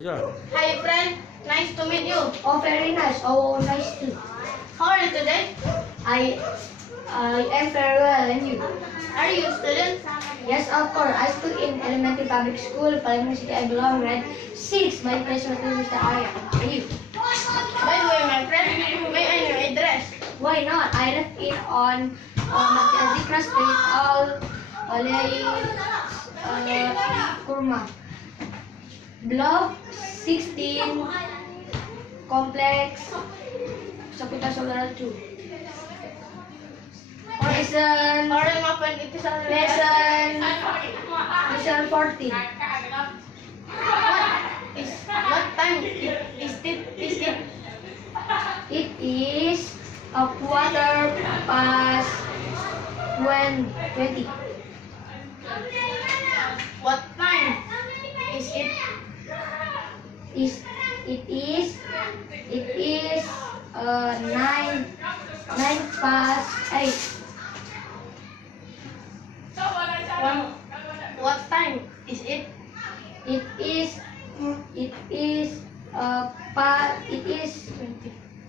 Yeah. Hi friend, nice to meet you. Oh, very nice. Oh, nice too. How are you today? I am very well, and you? Are you a student? Yes, of course. I school in elementary public school, Palembang City. I belong grade 6. My place was in Mr. Arya. And you? By the way, my friend, may I know your address? Why not? I live in on Dikra Street, all Olay Kurma. Block 16, Complex, Sapita Solar 2. Lesson, Alright, my friend, it is a lesson 14. What time is it? It is a quarter past 20. What time is it? It is 9 past 8. What time is it? It is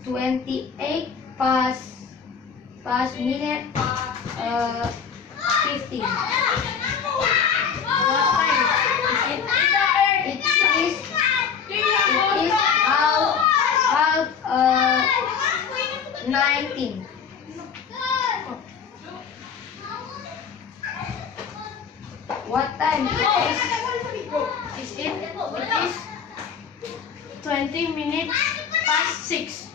28 past minute 15. What time is it? It is half 19. What time it is? Is it? It is 20 minutes past 6.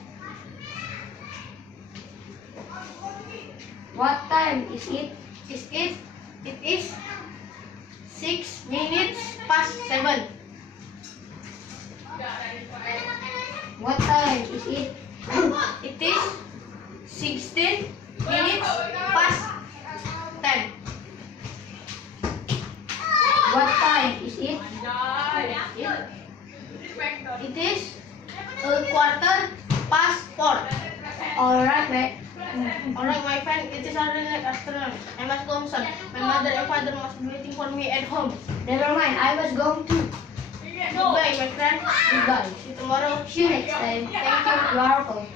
What time is it? Is it? It is 6 minutes past 7. What time is it? It is 16 minutes past 10. What time is it? It is a quarter past 4. Alright, mate. Alright, my friend, it is already like afternoon. I must go home. My mother and father must be waiting for me at home. Never mind, I was going to. Goodbye, my friend. Goodbye. See you tomorrow. See you next time. Thank you. You are welcome.